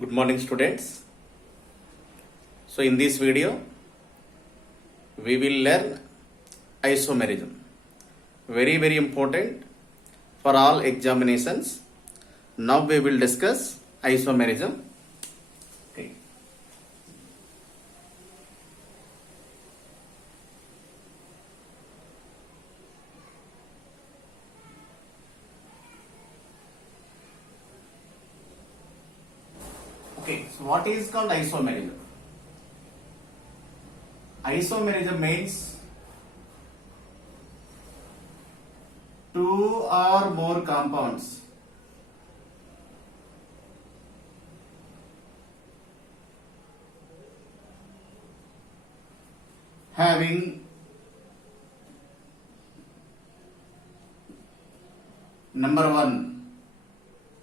Good morning, students. So in this video we will learn isomerism. Very important for all examinations. Now we will discuss isomerism. Okay. So what is called isomerism? Isomerism means two or more compounds having number one,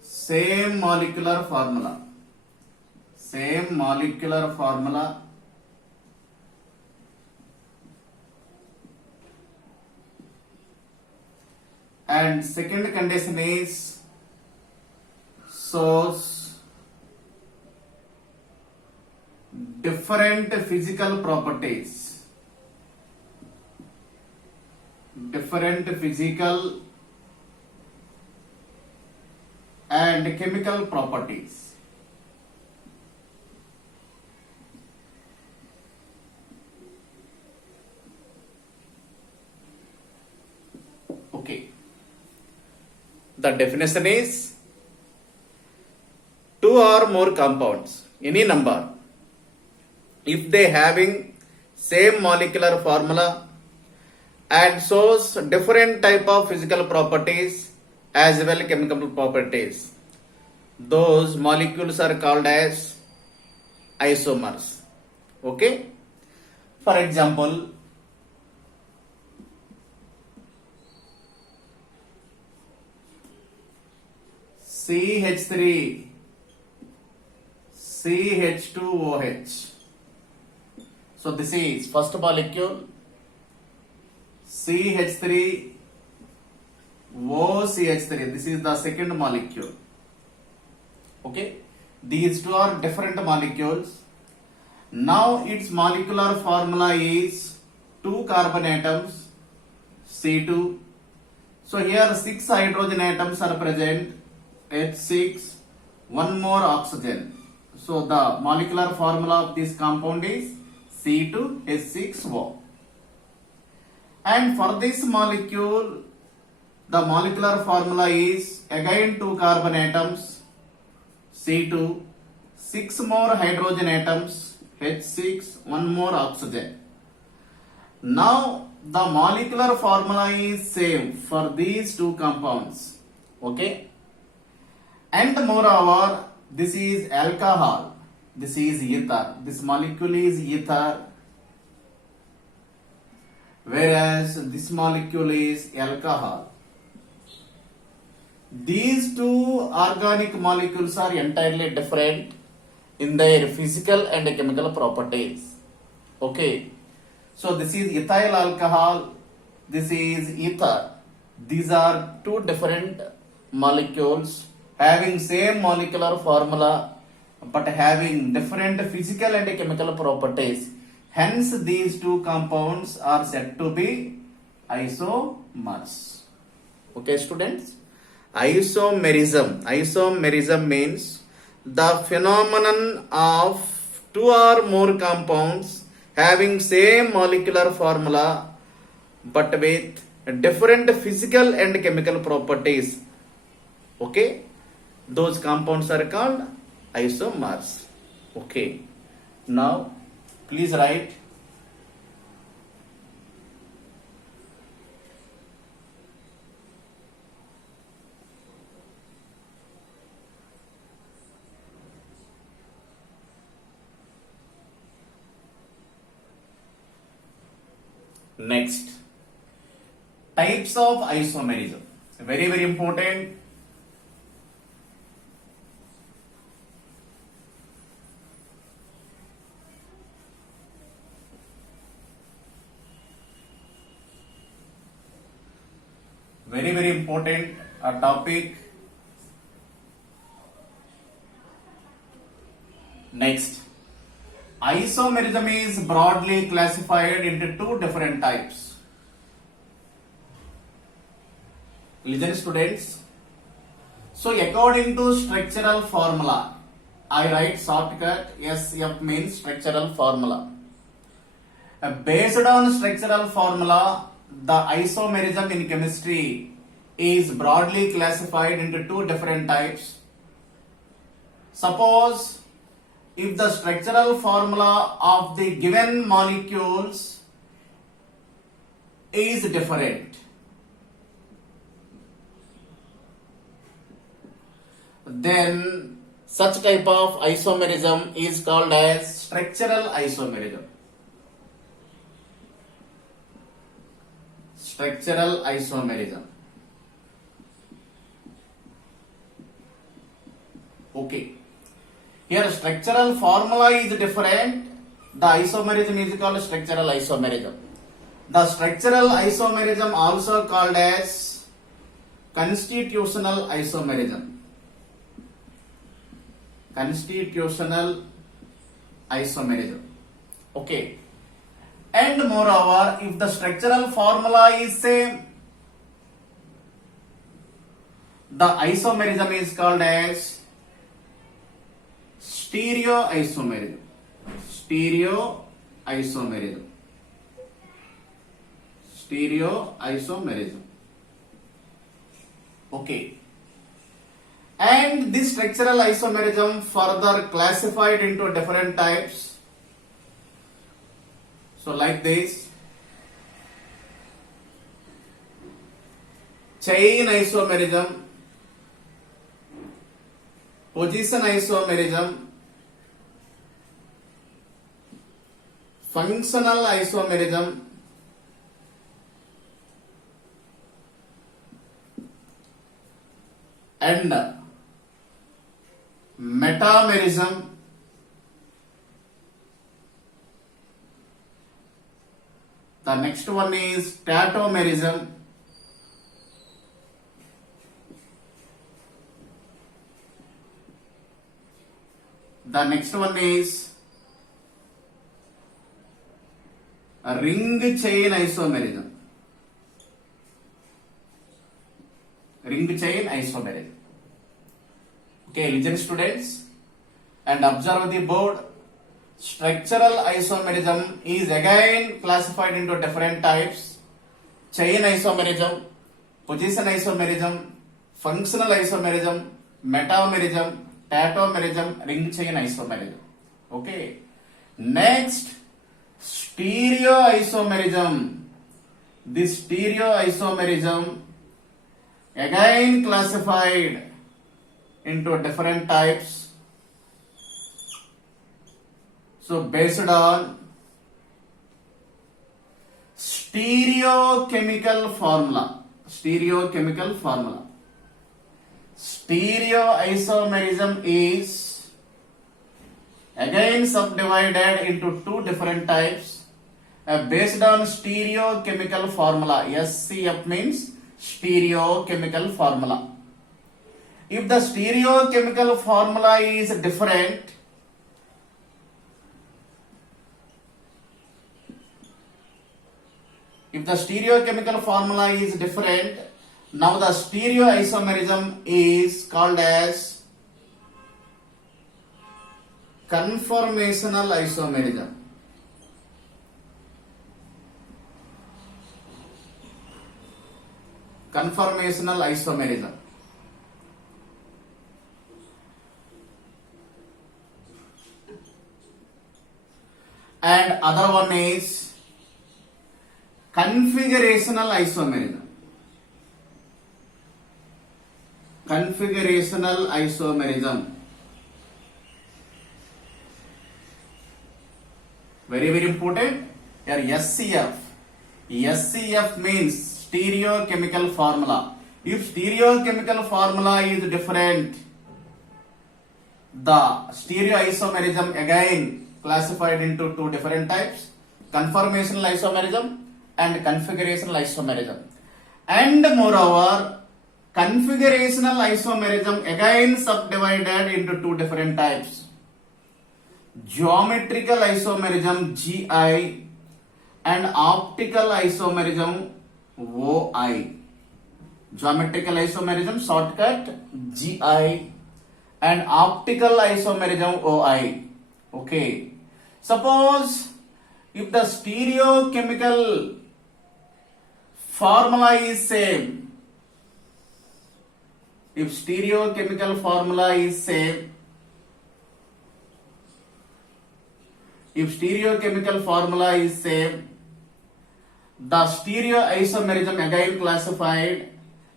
same molecular formula and second condition is shows different physical properties, and chemical properties. Okay. The definition is two or more compounds, any number, if they having same molecular formula and shows different type of physical properties as well chemical properties, those molecules are called as isomers. Okay. For example, CH3 CH2OH. So this is first molecule, CH3 OCH3. This is the second molecule. Okay, these two are different molecules. Now its molecular formula is 2 carbon atoms, C2. So here 6 hydrogen atoms are present, H6, one more oxygen. So the molecular formula of this compound is C2H6O. And for this molecule, the molecular formula is again 2 carbon atoms, C2, 6 more hydrogen atoms, H6, one more oxygen. Now the molecular formula is same for these two compounds. Okay. And moreover, this is alcohol, this is ether. This molecule is ether, whereas this molecule is alcohol. These two organic molecules are entirely different in their physical and chemical properties. Okay. So this is ethyl alcohol, this is ether. These are two different molecules having same molecular formula but having different physical and chemical properties. Hence these two compounds are said to be isomers. Okay, students? Isomerism means the phenomenon of two or more compounds having same molecular formula but with different physical and chemical properties. Okay, those compounds are called isomers. Okay, now please write next types of isomerism. Very important. Very important topic. Next, isomerism is broadly classified into two different types. Listen, students. So, according to structural formula, I write shortcut SF means structural formula. Based on structural formula, the isomerism in chemistry is broadly classified into two different types. Suppose if the structural formula of the given molecules is different, then such type of isomerism is called as structural isomerism. Structural isomerism. Okay. Here structural formula is different. The isomerism is called structural isomerism. The structural isomerism also called as constitutional isomerism. Constitutional isomerism. Okay. And moreover, if the structural formula is same, the isomerism is called as stereoisomerism. Stereoisomerism. Stereoisomerism. Okay. And this structural isomerism further classified into different types. So like this, chain isomerism, position isomerism, functional isomerism, and metamerism. The next one is tautomerism. The next one is ring chain isomerism. Ring chain isomerism. Okay, listen students and observe the board. Structural isomerism is again classified into different types: chain isomerism, position isomerism, functional isomerism, metamerism, tautomerism, ring chain isomerism. Okay. Next, stereoisomerism. This stereoisomerism again classified into different types. So based on stereochemical formula. Stereoisomerism is again subdivided into two different types based on stereochemical formula. SCF means stereochemical formula. If the stereochemical formula is different, now the stereoisomerism is called as conformational isomerism. Conformational isomerism. And other one is configurational isomerism. Configurational isomerism. Very, very important. Here SCF. SCF means stereochemical formula. If stereochemical formula is different, the stereoisomerism again classified into two different types: conformational isomerism and configurational isomerism. And moreover, configurational isomerism again subdivided into two different types. geometrical isomerism GI and optical isomerism OI. Geometrical isomerism shortcut GI and optical isomerism OI. Okay. Suppose if the stereochemical formula is same, if stereochemical formula is same, if stereochemical formula is same, the stereoisomerism again classified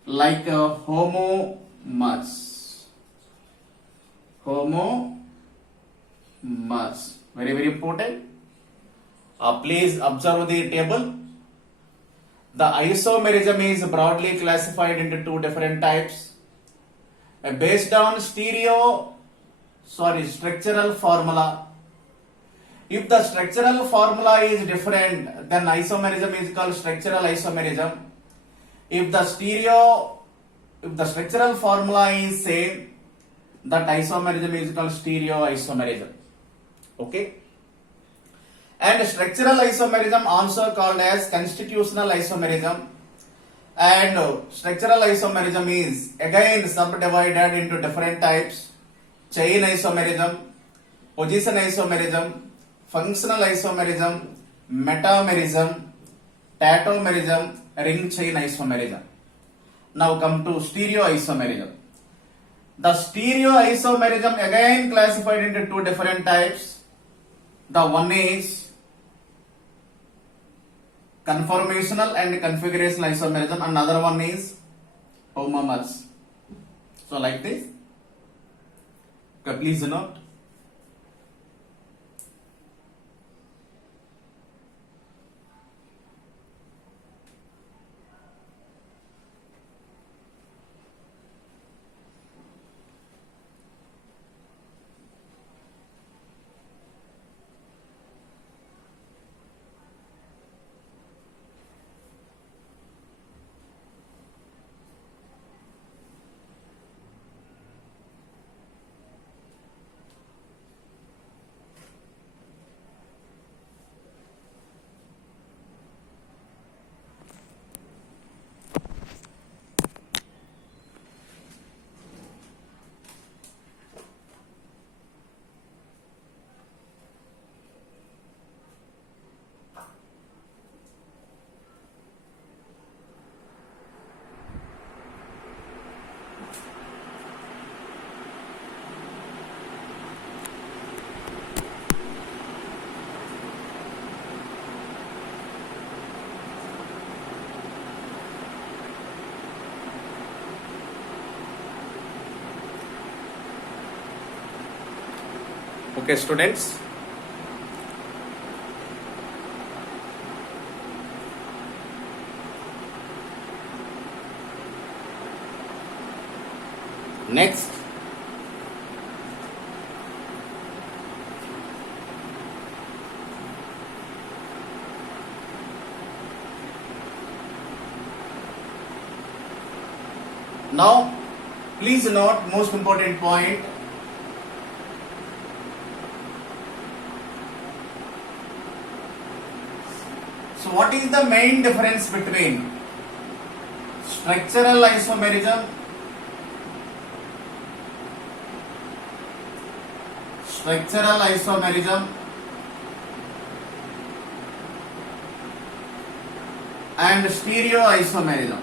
like a homomers. Homomers. Very, very important. Please observe the table. The isomerism is broadly classified into two different types. Based on structural formula. If the structural formula is different, then isomerism is called structural isomerism. If the structural formula is same, that isomerism is called stereoisomerism. Okay. And structural isomerism also called as constitutional isomerism. And structural isomerism is again subdivided into different types: chain isomerism, position isomerism, functional isomerism, metamerism, tautomerism, ring chain isomerism. Now come to stereoisomerism. The stereoisomerism again classified into two different types. The one is conformational and configurational isomerism, and another one is homomers. So like this. Okay, please note. Okay, students. Next, now please note most important point. So what is the main difference between structural isomerism, and stereoisomerism?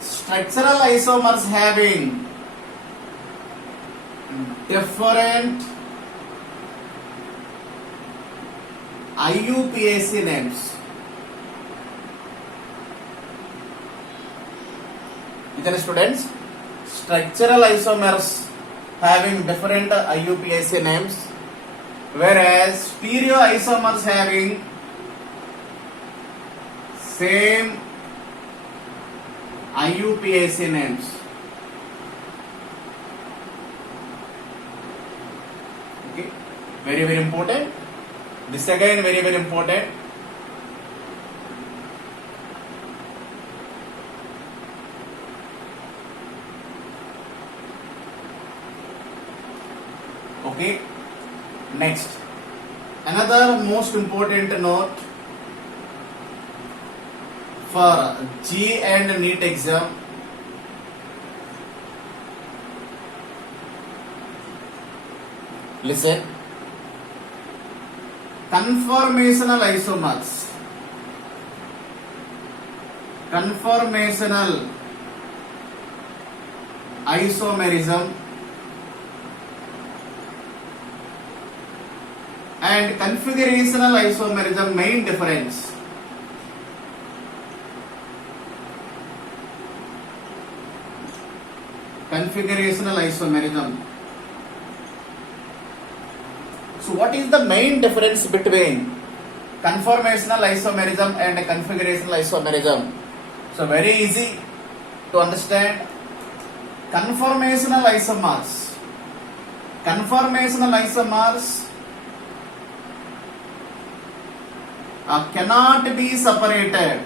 Structural isomers having different IUPAC names. Then students, structural isomers having different IUPAC names, whereas stereoisomers having same IUPAC names. Okay, very, very important. This again very, very important. Okay. Next, another most important note for G and NEET exam. Listen. Conformational isomers. Conformational isomerism and configurational isomerism main difference. Configurational isomerism. So what is the main difference between conformational isomerism and configurational isomerism? So very easy to understand. Conformational isomers. Conformational isomers cannot be separated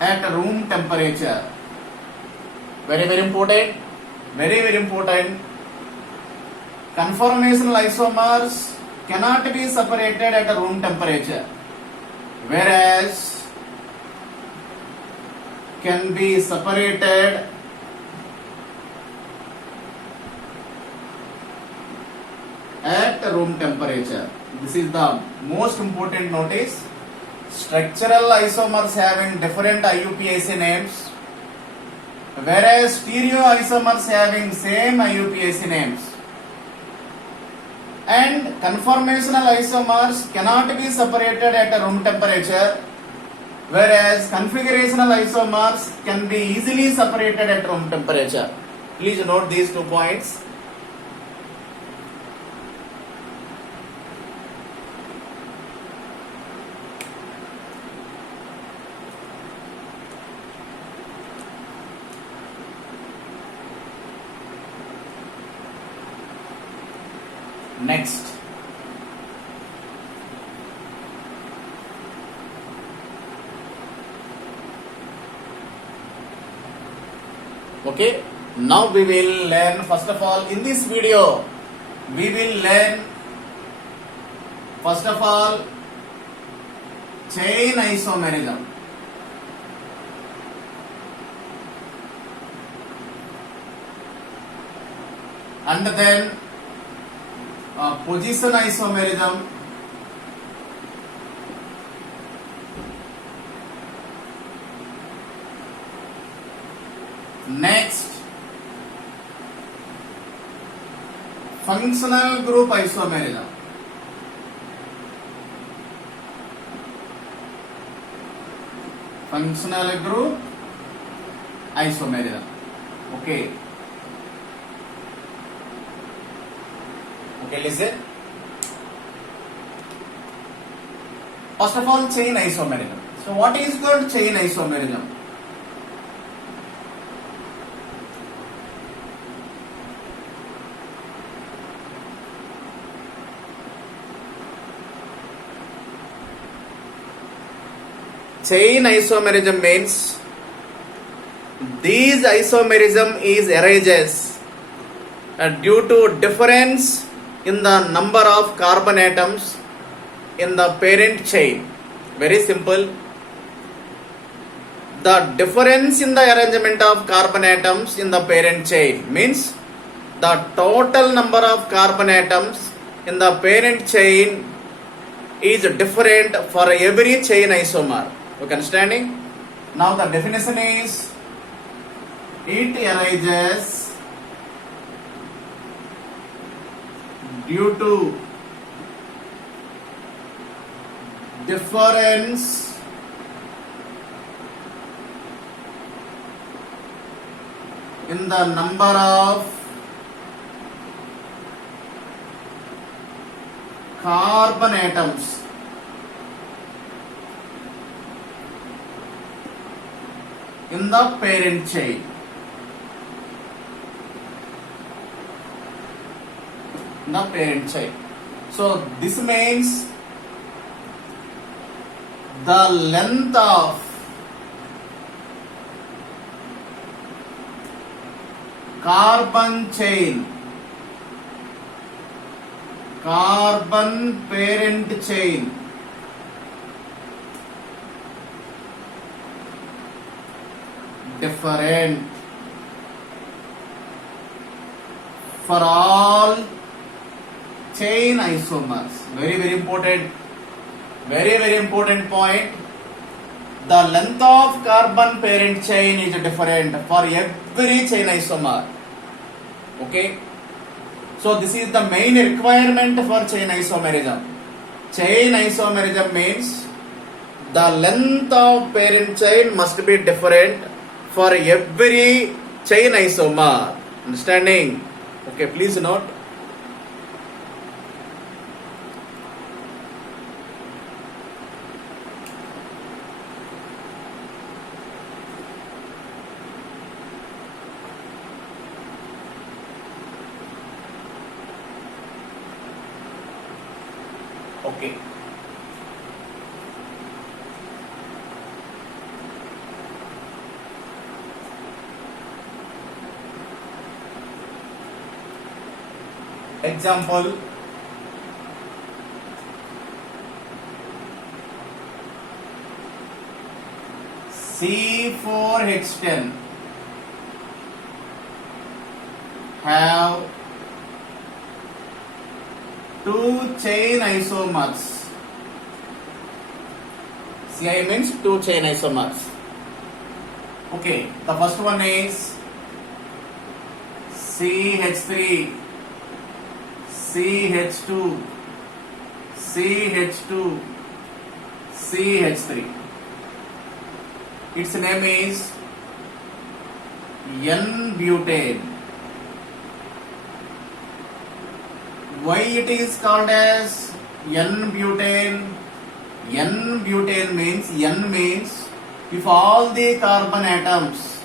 at room temperature. Very important. Very important. Conformational isomers cannot be separated at a room temperature, whereas can be separated at room temperature. This is the most important notice. Structural isomers having different IUPAC names, whereas stereoisomers having same IUPAC names. And conformational isomers cannot be separated at a room temperature, whereas configurational isomers can be easily separated at room temperature. Please note these 2 points. Next, okay, now we will learn, first of all, in this video we will learn first of all chain isomerism. And then position isomerism, next functional group isomerism, functional group isomerism. Okay. Okay, listen. First of all, chain isomerism. So what is called chain isomerism? Chain isomerism means these isomerism is arises due to difference in the number of carbon atoms in the parent chain. Very simple. The difference in the arrangement of carbon atoms in the parent chain means the total number of carbon atoms in the parent chain is different for every chain isomer. Okay, understanding? Now the definition is, it arises due to difference in the number of carbon atoms in the parent chain. The parent chain. So this means the length of carbon chain, carbon parent chain. Different for all chain isomers. Very important, very important point. The length of carbon parent chain is different for every chain isomer. Okay, so this is the main requirement for chain isomerism. Chain isomerism means the length of parent chain must be different for every chain isomer. Understanding? Okay, please note. Okay. Example, C4H10 have two chain isomers. Ci means two chain isomers. Okay, the first one is CH3, CH2, CH2, CH3. Its name is N-butane. Why it is called as N-butane? N-butane means, N means if all the carbon atoms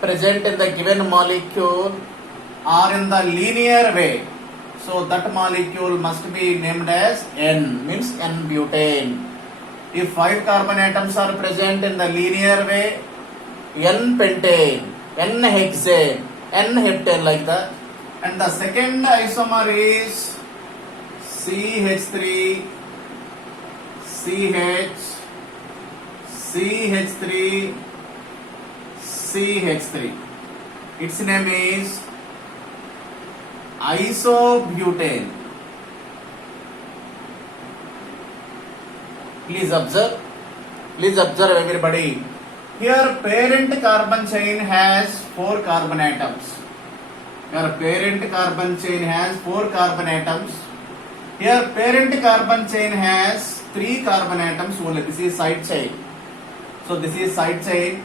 present in the given molecule are in the linear way, so that molecule must be named as N, means N-butane. If 5 carbon atoms are present in the linear way, N-pentane, N-hexane, N-heptane, like that. And the second isomer is CH3, CH, CH3, CH3. Its name is isobutane. Please observe everybody. Here parent carbon chain has 4 carbon atoms. Here parent carbon chain has 4 carbon atoms. Here parent carbon chain has 3 carbon atoms only. This is side chain. So this is side chain.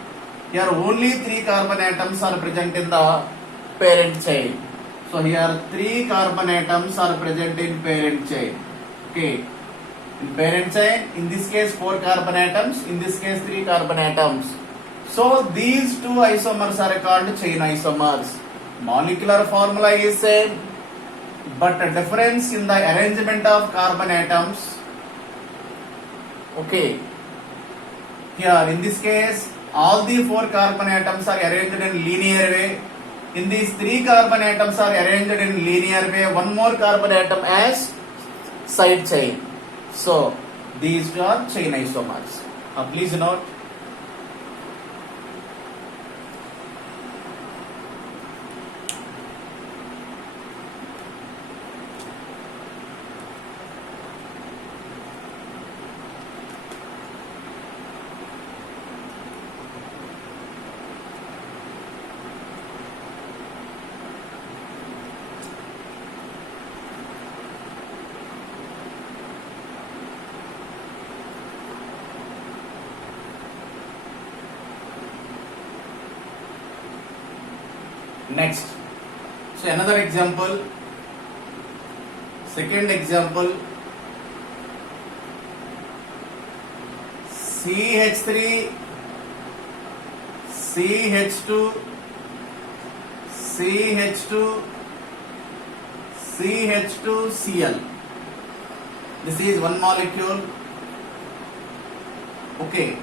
Here only 3 carbon atoms are present in the parent chain. So here 3 carbon atoms are present in parent chain. Okay. In parent chain, in this case 4 carbon atoms, in this case 3 carbon atoms. So these two isomers are called chain isomers. Molecular formula is same, but a difference in the arrangement of carbon atoms. Okay. Here in this case, all the 4 carbon atoms are arranged in linear way. In these 3 carbon atoms are arranged in linear way. One more carbon atom as side chain. So these two are chain isomers. Please note. Next, so another example, second example, CH3, CH2, CH2, CH2Cl. This is one molecule. Okay.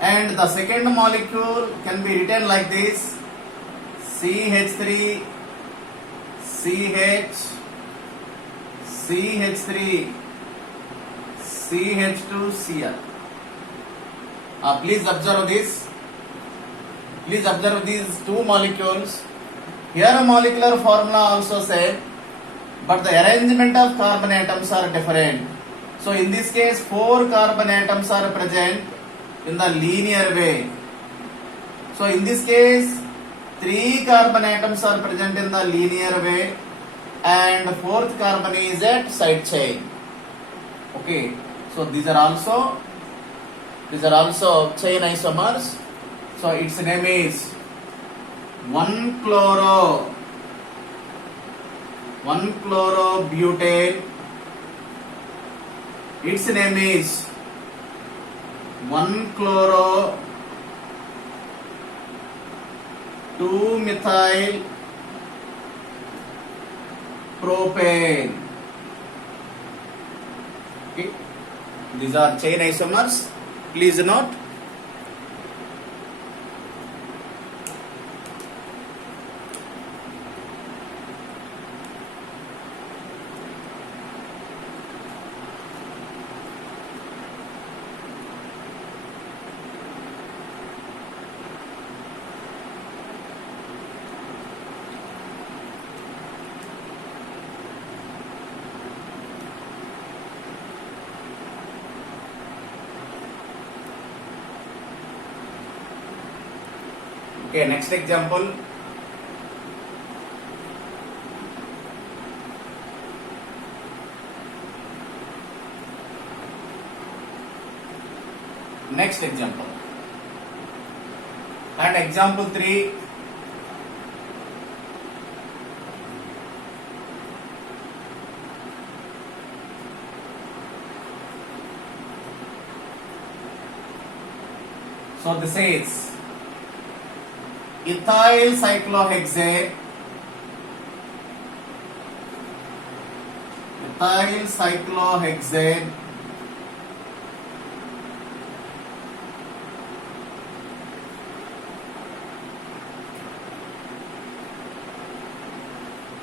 And the second molecule can be written like this: CH3, CH, CH3, CH2, Cl. Please observe this. Please observe these two molecules. Here molecular formula also same, but the arrangement of carbon atoms are different. So in this case, 4 carbon atoms are present in the linear way. So in this case, 3 carbon atoms are present in the linear way, and 4th carbon is at side chain. Okay, so these are also chain isomers. So its name is 1-chloro-butane. Its name is 1-chloro-2-methyl propane. Okay, these are chain isomers. Please note. Okay, next example. Next example. And example 3. So this is ethyl cyclohexane,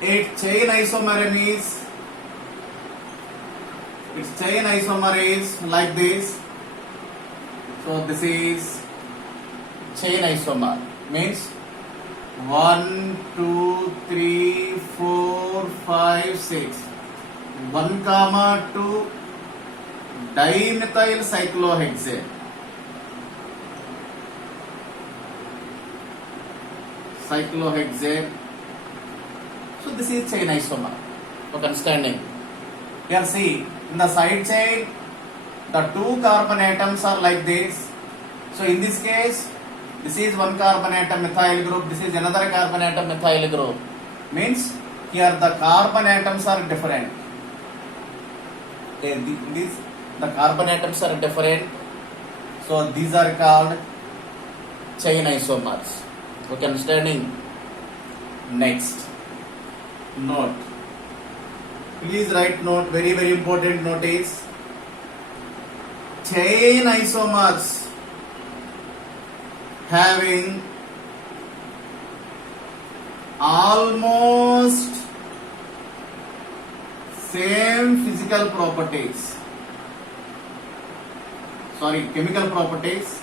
its chain isomer is like this. So this is chain isomer, means 1, 2, 3, 4, 5, 6. 1, 2 dimethyl cyclohexane. So this is chain isomer. For understanding. Here see, in the side chain, the 2 carbon atoms are like this. So in this case, this is 1 carbon atom methyl group, this is another carbon atom methyl group. Means here the carbon atoms are different. Okay, the carbon atoms are different. So these are called chain isomers. Okay, understanding? Next, note. Please write note, very very important note is chain isomers having almost same physical properties, chemical properties,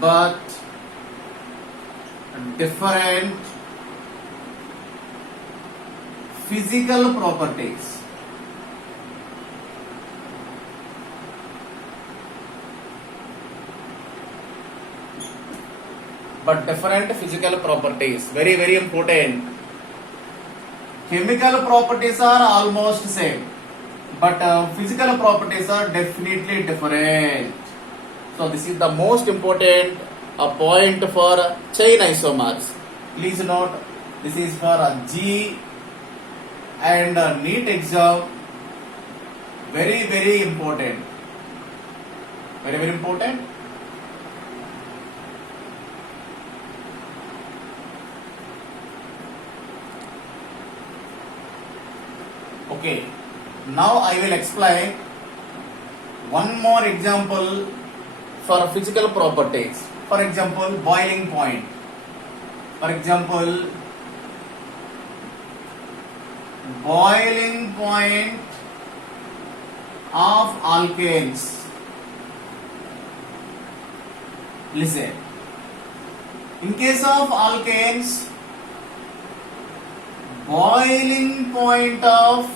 but different physical properties. Very very important. Chemical properties are almost same, but physical properties are definitely different. So this is the most important point for chain isomers. Please note, this is for G and NEET exam. Very very important. Very very important. Okay, now I will explain one more example for physical properties. For example, boiling point. For example, boiling point of alkanes. Listen. In case of alkanes, boiling point of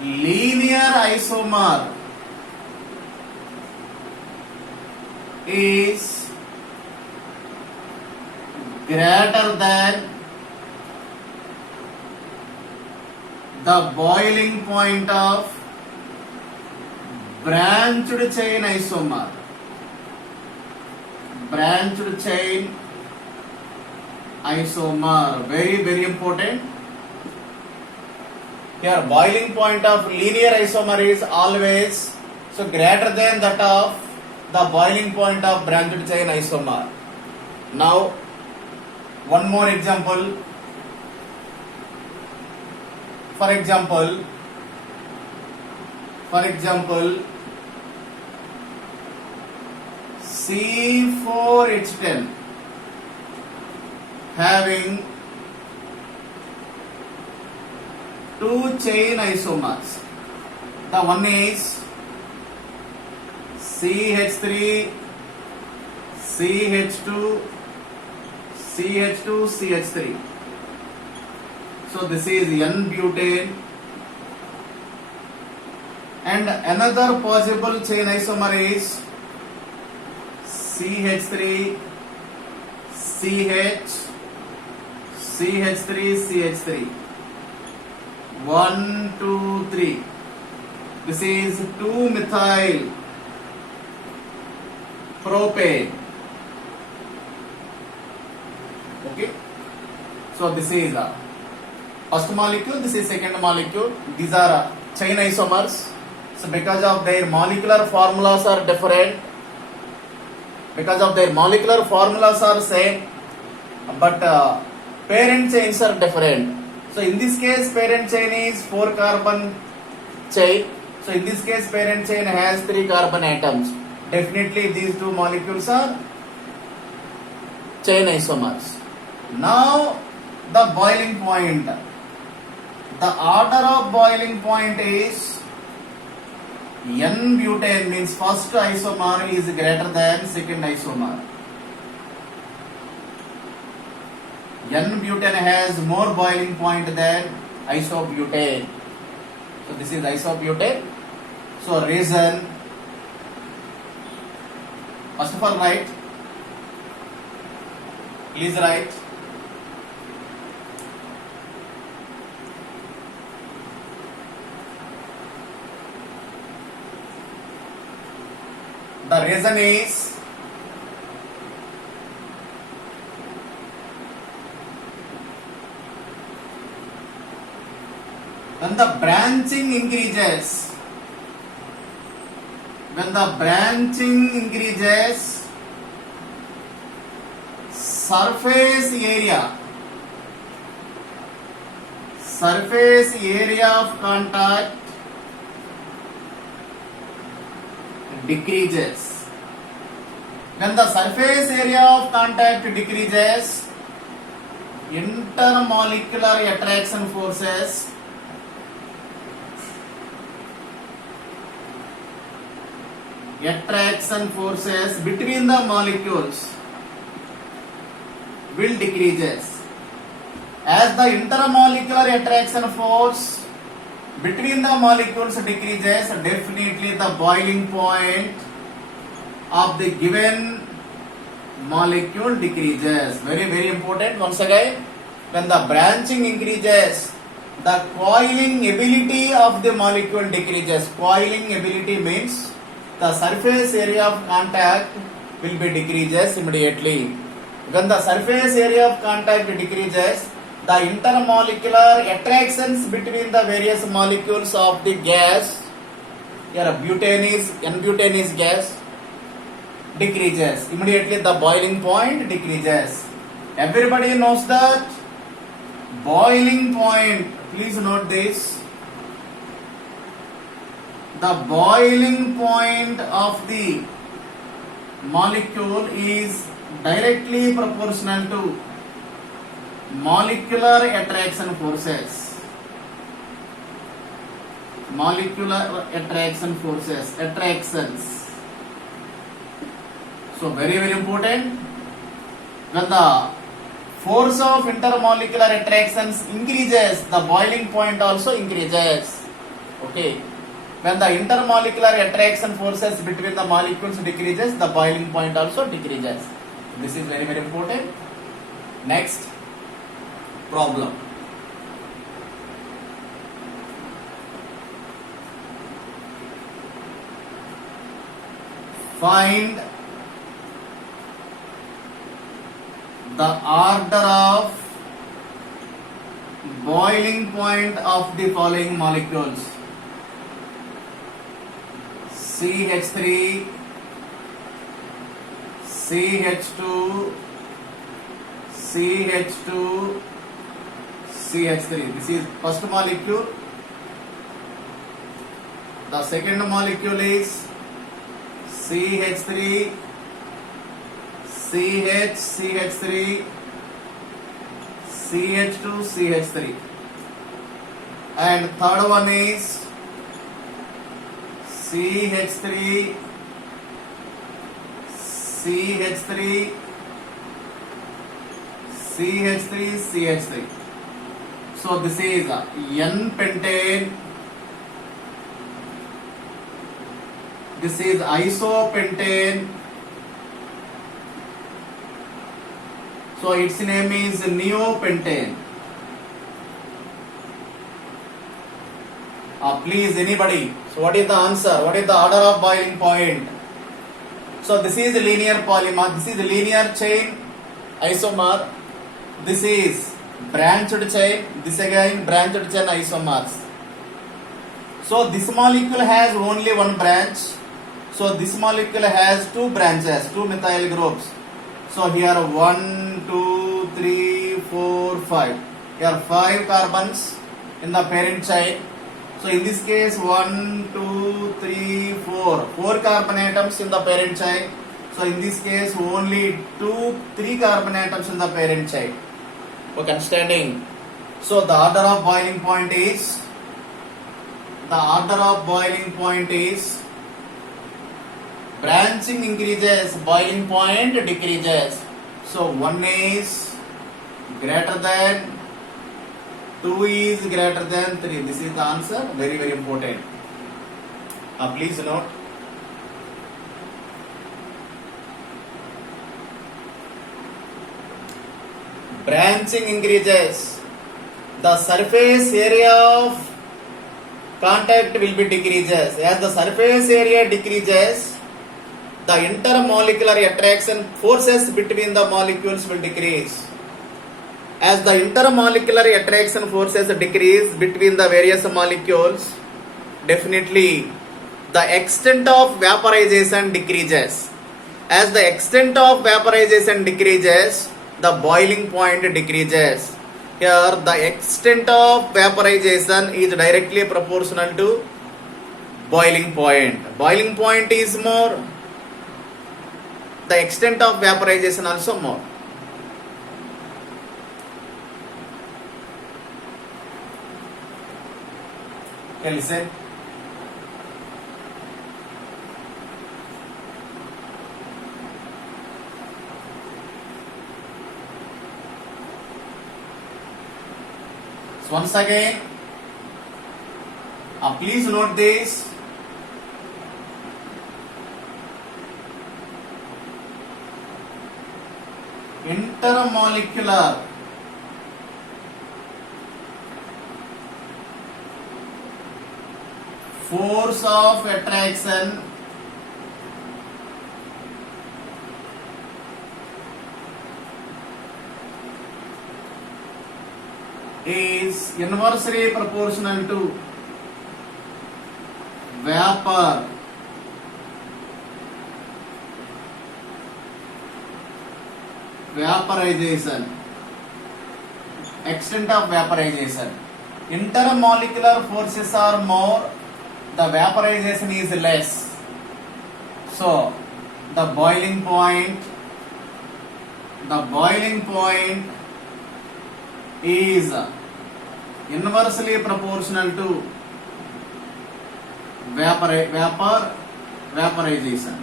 linear isomer is greater than the boiling point of branched chain isomer. Branched chain isomer, very important. Here boiling point of linear isomer is always so greater than that of the boiling point of branched chain isomer. Now one more example. For example, C4H10 having two chain isomers. The one is CH3, CH2, CH2, CH3. So this is N-butane, and another possible chain isomer is CH3, CH, CH3, CH3. 1, 2, 3. This is 2-methyl propane. Okay. So this is first molecule, this is second molecule. These are chain isomers. So because of their molecular formulas are different, because of their molecular formulas are same, but parent chains are different. So in this case parent chain is 4 carbon chain. So in this case parent chain has 3 carbon atoms. Definitely these two molecules are chain isomers. Now the boiling point. The order of boiling point is N-butane, means first isomer is greater than second isomer. N-butane has more boiling point than isobutane. So this is isobutane. So reason, first of all write, please write. The reason is when the branching increases, surface area of contact decreases. When the surface area of contact decreases, intermolecular attraction forces between the molecules will decreases. As the intermolecular attraction force between the molecules decreases, definitely the boiling point of the given molecule decreases. Very important. Once again, when the branching increases, the coiling ability of the molecule decreases. Coiling ability means the surface area of contact will be decreases immediately. When the surface area of contact decreases, the intermolecular attractions between the various molecules of the gas, here N-butane is gas, decreases. Immediately the boiling point decreases. Everybody knows that boiling point Please note this. The boiling point of the molecule is directly proportional to molecular attraction forces. Molecular attraction forces, attractions. So very important. When the force of intermolecular attractions increases, the boiling point also increases. Okay. When the intermolecular attraction forces between the molecules decreases, the boiling point also decreases. This is very important. Next problem. Find the order of boiling point of the following molecules: CH3, CH2, CH2, CH3. This is first molecule. The second molecule is CH3, CH, CH3, CH2, CH3. And third one is CH3, CH3, CH3, CH3. So this is N-pentane. This is isopentane. So its name is neopentane. Please, anybody. So what is the answer? What is the order of boiling point? So this is linear polymer. This is linear chain isomer. This is branched chain. This again branched chain isomers. So this molecule has only one branch. So this molecule has two branches, two methyl groups. So here 1, 2, 3, 4, 5. Here 5 carbons in the parent chain. So in this case 1, 2, 3, 4. 4 carbon atoms in the parent chain. So in this case only 3 carbon atoms in the parent chain. Okay, understanding? So the order of boiling point is branching increases, boiling point decreases. So 1 is greater than, 2 is greater than 3. This is the answer. Very important. Please note. Branching increases. The surface area of contact will be decreases. As the surface area decreases, the intermolecular attraction forces between the molecules will decrease. As the intermolecular attraction forces decrease between the various molecules, definitely the extent of vaporization decreases. As the extent of vaporization decreases, the boiling point decreases. Here the extent of vaporization is directly proportional to boiling point. Boiling point is more, the extent of vaporization also more. Okay, listen. So once again, please note this. Intermolecular force of attraction is inversely proportional to vaporization, extent of vaporization. intermolecular forces are more, the vaporization is less. So the boiling point is inversely proportional to vaporization.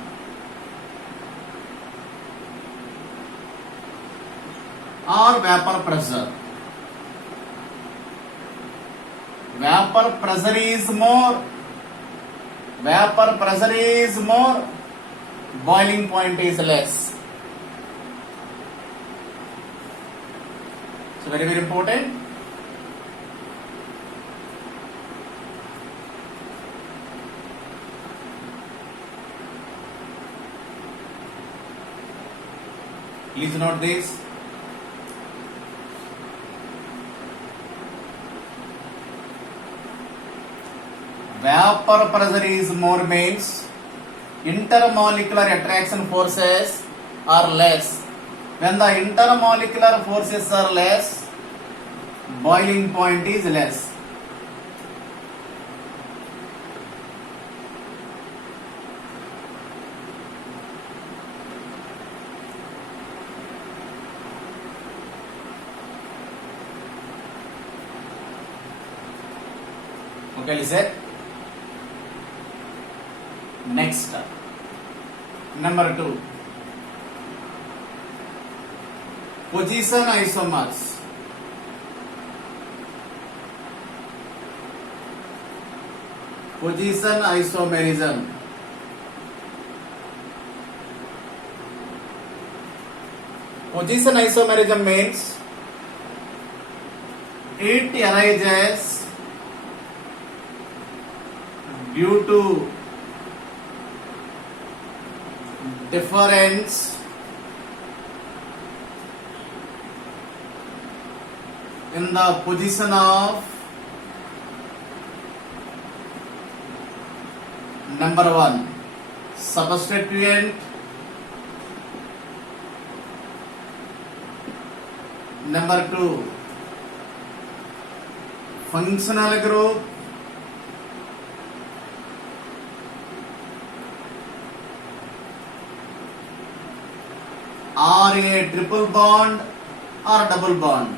Or vapor pressure. Vapor pressure is more, boiling point is less. So very, very important. Please note this. Vapor pressure is more means intermolecular attraction forces are less. When the intermolecular forces are less, boiling point is less. Okay, listen. Next, number 2, position isomers. Position isomerism. Position isomerism means it arises due to difference in the position of number 1 substituent, number 2 functional group, or a triple bond or double bond,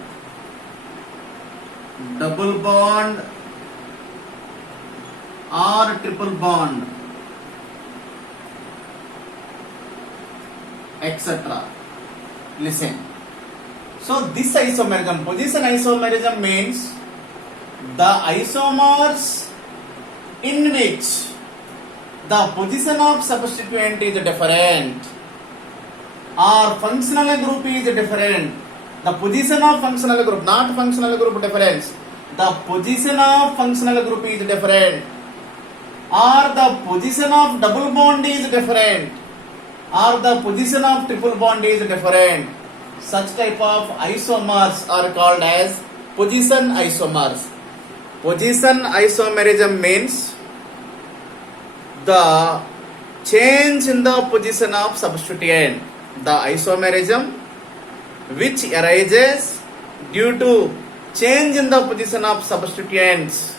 or triple bond, etc. Listen. So this isomerism, position isomerism means the isomers in which the position of substituent is different or functional group is different. The position of functional group, not functional group difference. The position of functional group is different, or the position of double bond is different, or the position of triple bond is different. Such type of isomers are called as position isomers. Position isomerism means the change in the position of substituent. The isomerism which arises due to change in the position of substituents,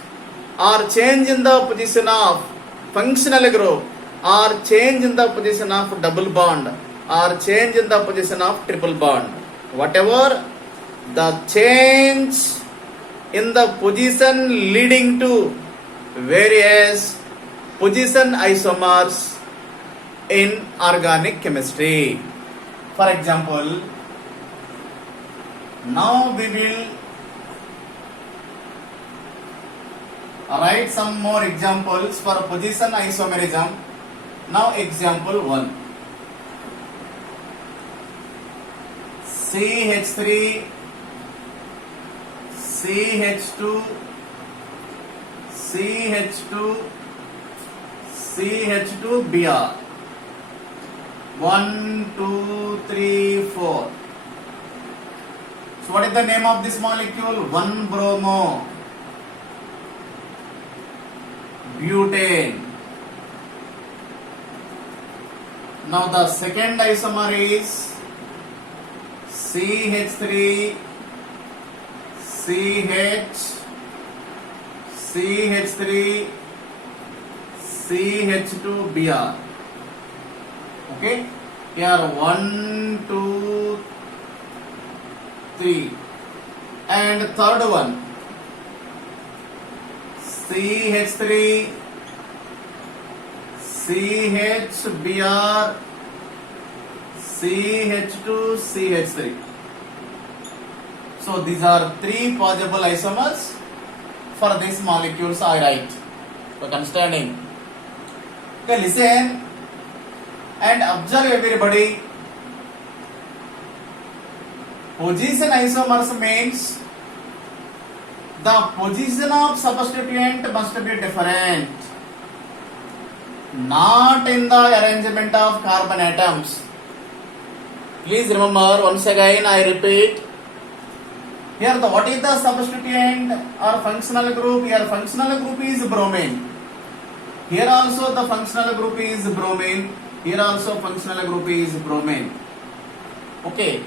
or change in the position of functional group, or change in the position of double bond, or change in the position of triple bond. Whatever the change in the position leading to various position isomers in organic chemistry. For example, now we will write some more examples for position isomerism. Now example 1. CH3, CH2, CH2, CH2Br. 1, 2, 3, 4. So what is the name of this molecule? 1-bromo butane. Now the second isomer is CH3, CH, CH3 CH2Br. Okay, here 1 2 3, and third one CH3 CHBr CH2 CH3. So these are three possible isomers for these molecules I write. So understanding. Okay, listen and observe everybody. Position isomers means the position of substituent must be different, not in the arrangement of carbon atoms. Please remember, once again I repeat. Here what is the substituent or functional group? Here functional group is bromine. Here also the functional group is bromine. Here also functional group is bromine. Okay.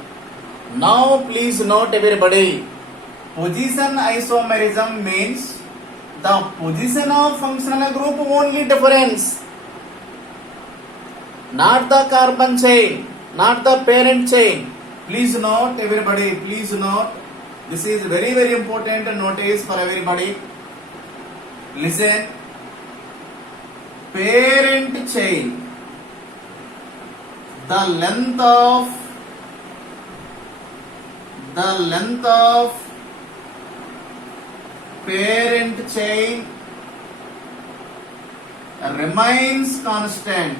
Now please note everybody. Position isomerism means the position of functional group only difference. Not the carbon chain, not the parent chain. Please note everybody, please note. This is very very important notice for everybody. Listen. Parent chain. The length of parent chain remains constant.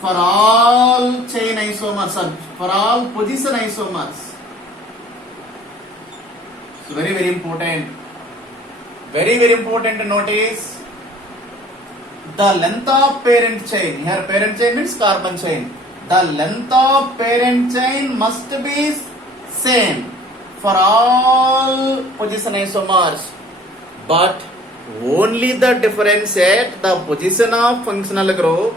For all chain isomers, for all position isomers. So very very important. Very very important notice. The length of parent chain. Here parent chain means carbon chain. The length of parent chain must be same for all position isomers. But only the difference at the position of functional group,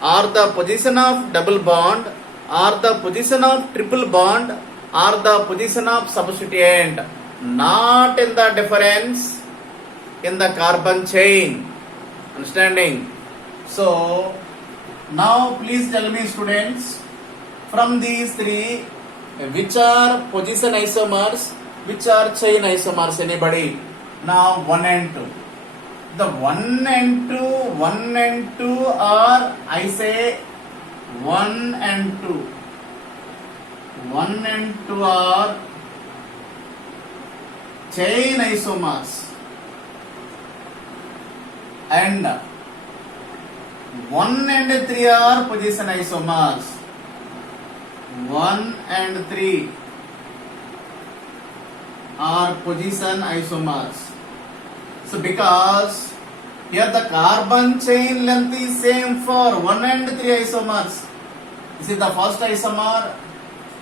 or the position of double bond, or the position of triple bond, or the position of substituent, not in the difference in the carbon chain. Understanding? So now please tell me, students, from these three, which are position isomers, which are chain isomers? Anybody? Now 1 and 2. The 1 and 2 are, I say 1 and 2. 1 and 2 are chain isomers. And 1 and 3 are position isomers. 1 and 3 are position isomers. So because here the carbon chain length is same for 1 and 3 isomers. This is the first isomer.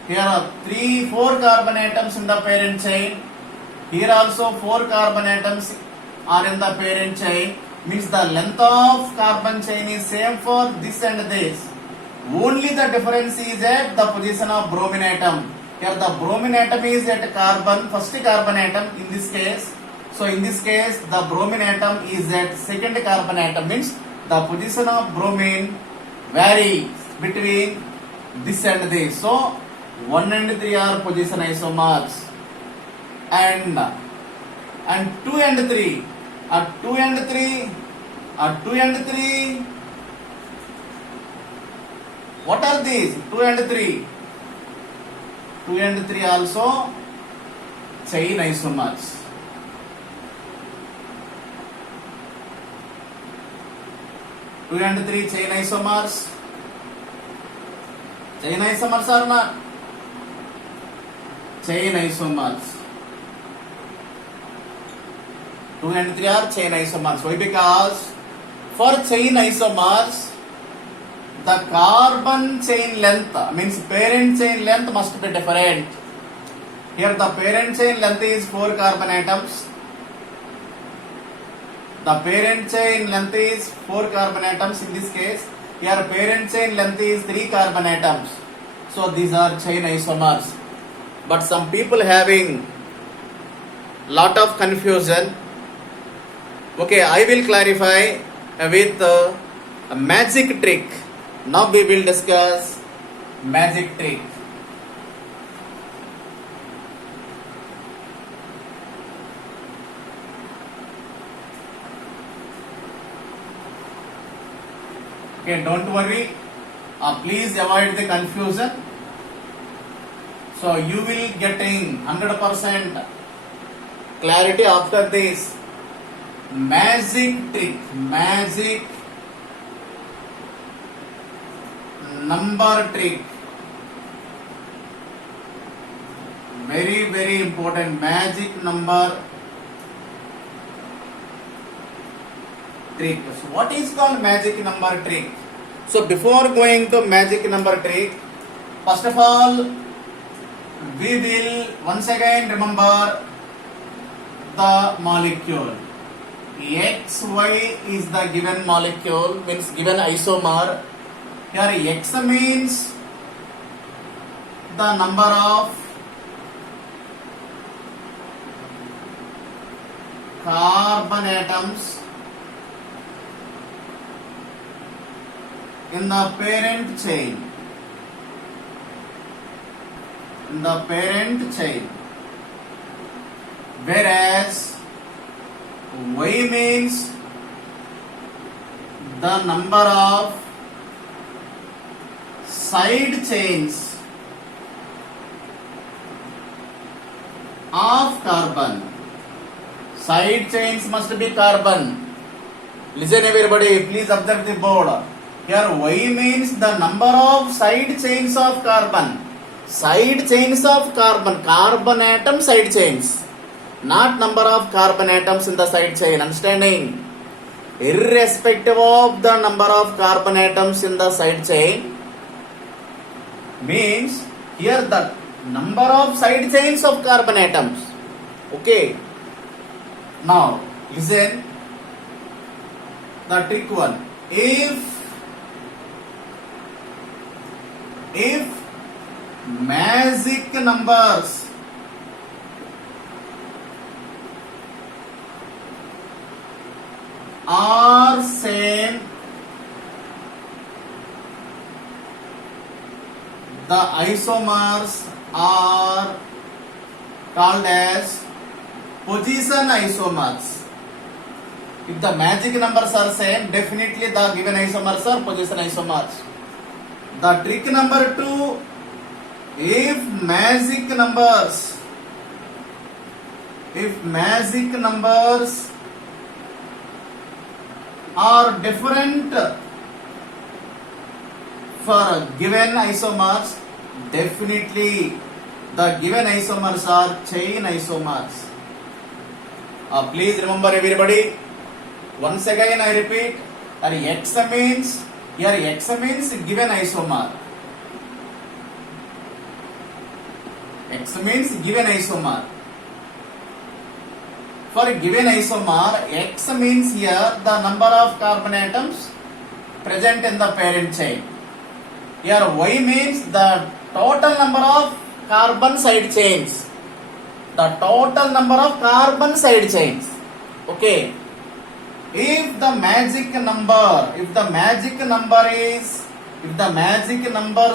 Here are 4 carbon atoms in the parent chain. Here also 4 carbon atoms are in the parent chain. Means the length of carbon chain is same for this and this. Only the difference is at the position of bromine atom. Here the bromine atom is at carbon, first carbon atom in this case. So in this case the bromine atom is at second carbon atom, means the position of bromine varies between this and this. So 1 and 3 are position isomers. And 2 and 3 are 2 and 3 are 2 and 3. What are these? 2 and 3. 2 and 3 also chain isomers. Two and 3 chain isomers. Chain isomers are not? Chain isomers. 2 and 3 are chain isomers. Why? Because for chain isomers, the carbon chain length, means parent chain length, must be different. Here the parent chain length is 4 carbon atoms. The parent chain length is 4 carbon atoms in this case. Here parent chain length is 3 carbon atoms. So these are chain isomers. but some people having lot of confusion. Okay, I will clarify with a magic trick. Now we will discuss magic trick. Okay, don't worry. Please avoid the confusion. So you will getting 100% clarity after this magic trick, magic number trick. Very, very important magic number trick. So what is called magic number trick? So before going to magic number trick, first of all, we will once again remember the molecule. XY is the given molecule, means given isomer. Here X means the number of carbon atoms in the parent chain. In the parent chain. Whereas Y means the number of side chains of carbon. Side chains must be carbon. Listen everybody, please observe the board. Here Y means the number of side chains of carbon. Side chains of carbon. Carbon atom side chains. Not number of carbon atoms in the side chain. Understanding? Irrespective of the number of carbon atoms in the side chain, means here the number of side chains of carbon atoms. Okay. Now listen the trick one. If magic numbers are same, the isomers are called as position isomers. If the magic numbers are same, definitely the given isomers are position isomers. The trick number 2, if magic numbers are different for given isomers, definitely the given isomers are chain isomers. Please remember everybody, once again I repeat, X means given isomer. X means given isomer. For a given isomer, X means here the number of carbon atoms present in the parent chain. Here Y means the total number of carbon side chains. The total number of carbon side chains. Okay. If the magic numbers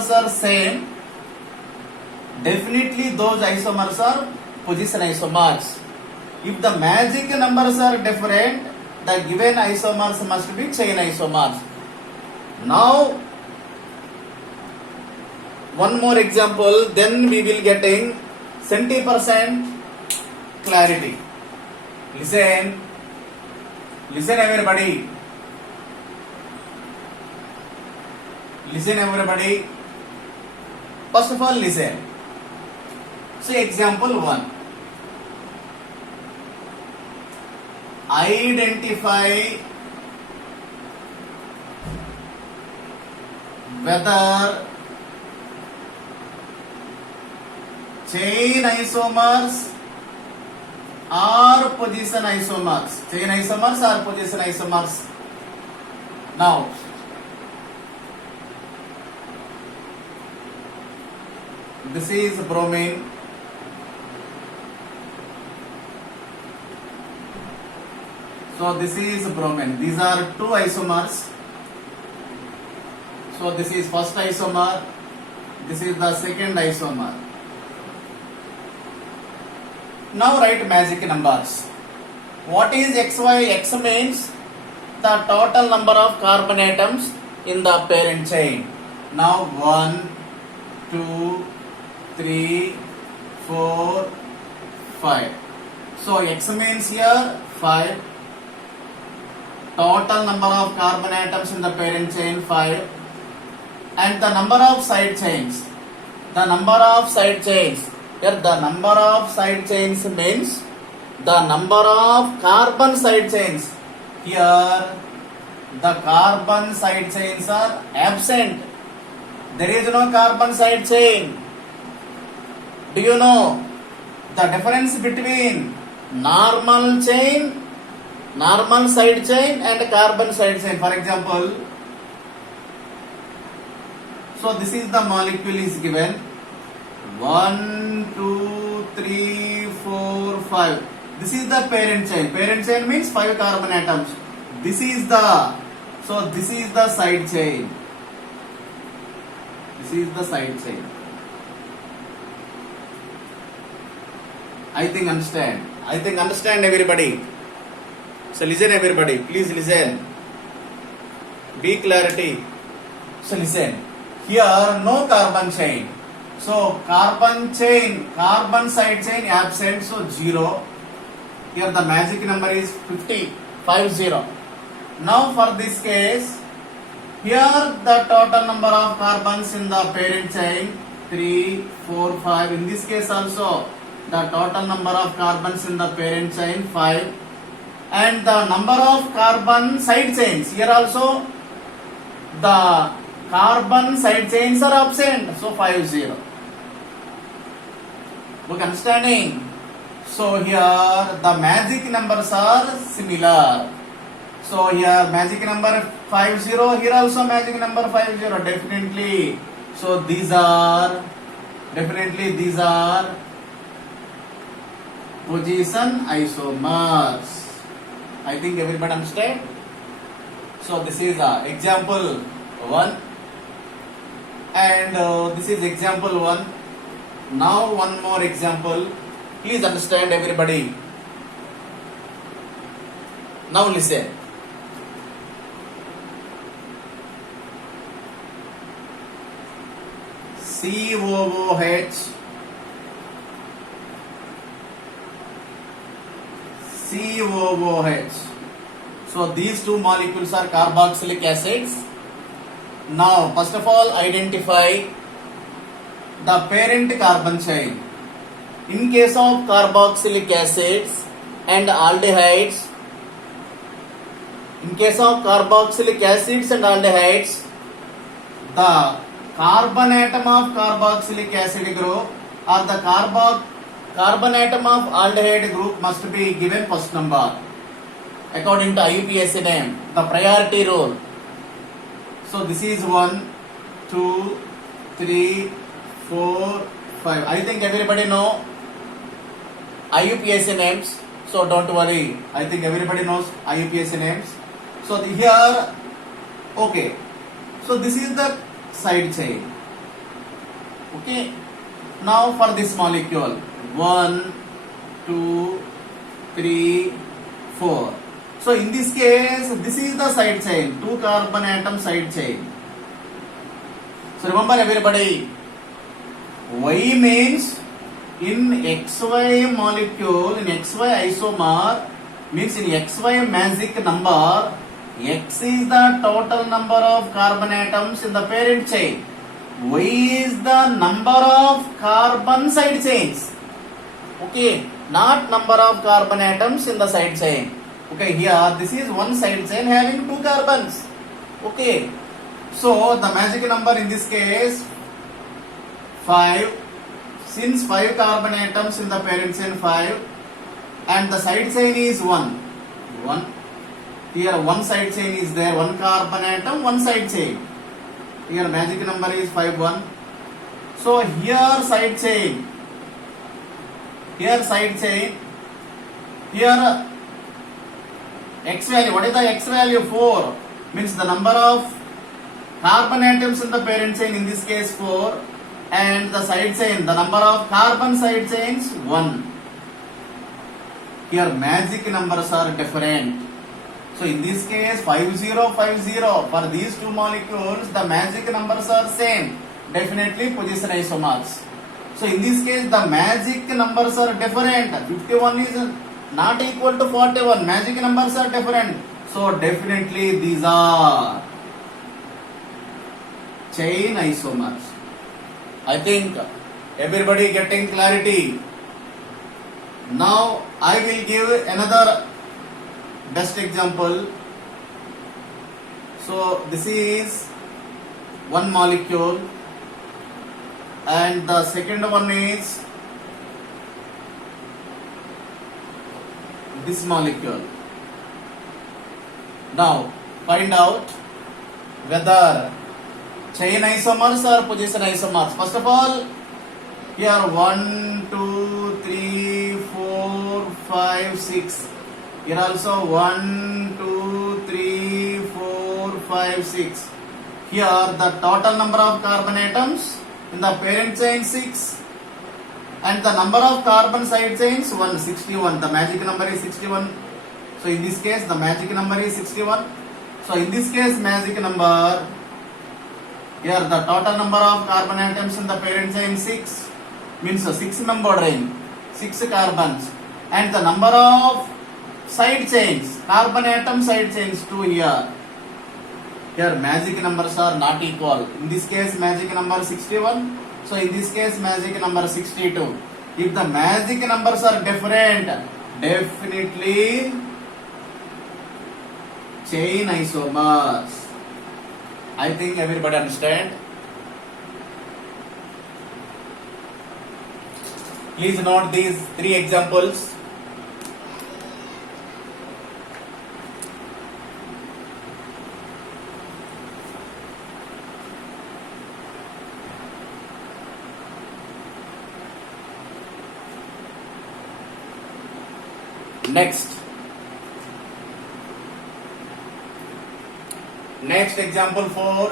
are same, definitely those isomers are position isomers. If the magic numbers are different, the given isomers must be chain isomers. Now, one more example, then we will getting 70% clarity. Listen everybody. First of all, listen. So example 1. Identify whether chain isomers or position isomers. Chain isomers or position isomers. Now, this is bromine, So this is bromine. These are two isomers. So this is first isomer. This is the second isomer. Now write magic numbers. What is XY? X means the total number of carbon atoms in the parent chain. Now 1, 2, 3, 4, 5. So X means here 5. Total number of carbon atoms in the parent chain 5. And the number of side chains. The number of side chains. Here the number of side chains means the number of carbon side chains. Here the carbon side chains are absent. There is no carbon side chain. Do you know the difference between normal chain, normal side chain and carbon side chain? For example, so this is the molecule is given 1, 2, 3, 4, 5. This is the parent chain. Parent chain means 5 carbon atoms. This is the side chain. This is the side chain. I think understand everybody. So listen everybody, please listen. Be clarity. So listen. Here no carbon chain. So carbon side chain absent, so 0. Here the magic number is 50. Now for this case, here the total number of carbons in the parent chain 3, 4, 5. In this case also the total number of carbons in the parent chain 5. And the number of carbon side chains, here also the carbon side chains are absent, so 50. Okay, understanding? So here the magic numbers are similar. So here magic number 50, here also magic number 50, definitely. So these are position isomers. I think everybody understand? So this is example 1 and this is example 1. Now one more example. Please understand everybody. Now listen. COOH. So these two molecules are carboxylic acids. Now first of all identify the parent carbon chain. In case of carboxylic acids and aldehydes, the carbon atom of carboxylic acid group or the carbon atom of aldehyde group must be given first number according to IUPAC name, the priority rule. So this is 1, 2, 3, 4, 5. I think everybody know IUPAC names, so don't worry. I think everybody knows IUPAC names. So here, okay. So this is the side chain. Okay. Now for this molecule, 1, 2, 3, 4. So in this case, this is the side chain, 2 carbon atom side chain. So remember everybody, Y means in XY molecule, in XY isomer, means in XY magic number, X is the total number of carbon atoms in the parent chain. Y is the number of carbon side chains. Okay, not number of carbon atoms in the side chain. Okay, here this is one side chain having 2 carbons. Okay, so the magic number in this case 5. Since 5 carbon atoms in the parent chain 5 and the side chain is 1. Here one side chain is there, 1 carbon atom, 1 side chain. Here magic number is 5, 1. So here side chain, here X value. What is the X value? 4. Means the number of carbon atoms in the parent chain, in this case 4, and the side chain, the number of carbon side chains 1. Here magic numbers are different. So in this case 5050, for these two molecules the magic numbers are same, definitely position isomers. So in this case the magic numbers are different. 51 is not equal to 41, magic numbers are different. So definitely these are chain isomers. I think everybody getting clarity. Now I will give another best example. So this is one molecule and the second one is this molecule. Now find out whether chain isomers or position isomers. First of all, here 1, 2, 3, 4, 5, 6. Here also 1, 2, 3, 4, 5, 6. Here the total number of carbon atoms in the parent chain 6 and the number of carbon side chains 161. The magic number is 61. So in this case the magic number is 61. So in this case magic number, here the total number of carbon atoms in the parent chain 6, means a 6 membered ring, 6 carbons, and the number of side chains, carbon atom side chains 2 here. Here magic numbers are not equal. In this case magic number 61. So in this case magic number 62. If the magic numbers are different, definitely chain isomers. I think everybody understand. Please note these 3 examples. Next example 4.